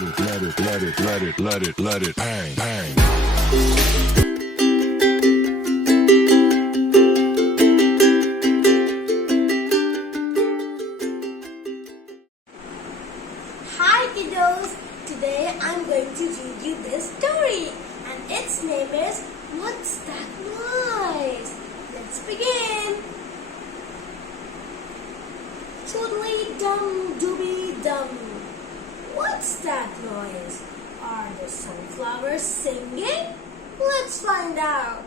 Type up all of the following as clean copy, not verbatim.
let it bang, bang. Hi kiddos! Today I'm going to read you this story and its name is What's That Noise? Let's begin! Toodly-dum, dooby-dum. What's that noise? Are the sunflowers singing? Let's find out.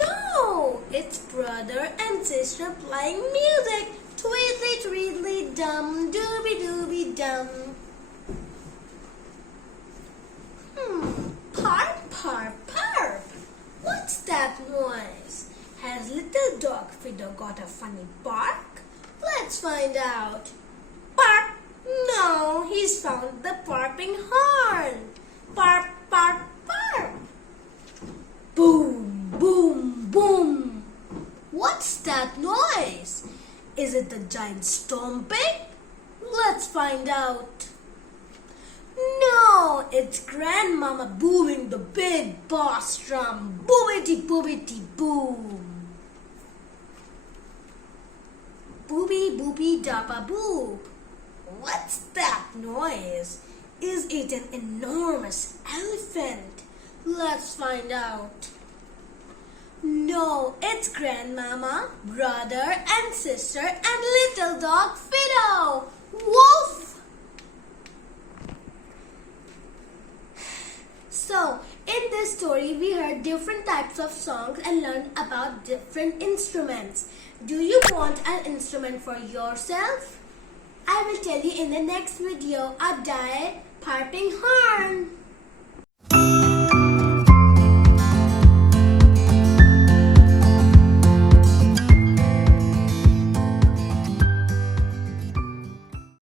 No! It's brother and sister playing music. Tweedly, tweedly, dum, dooby, dooby, dum. Parp, parp, parp. What's that noise? Has little dog Fido got a funny bark? Let's find out. Parp. No, he's found the parping horn. Parp, parp, parp. Boom, boom, boom. What's that noise? Is it the giant stomping? Let's find out. No, it's Grandmama booming the big bass drum. Boobity boobity boom. Booby booby dabba boob. What's that noise? Is it an enormous elephant? Let's find out. No, it's Grandmama, brother and sister and little dog Fido. Woof! So, in this story we heard different types of songs and learned about different instruments. Do you want an instrument for yourself? I will tell you in the next video. A diet parping horn.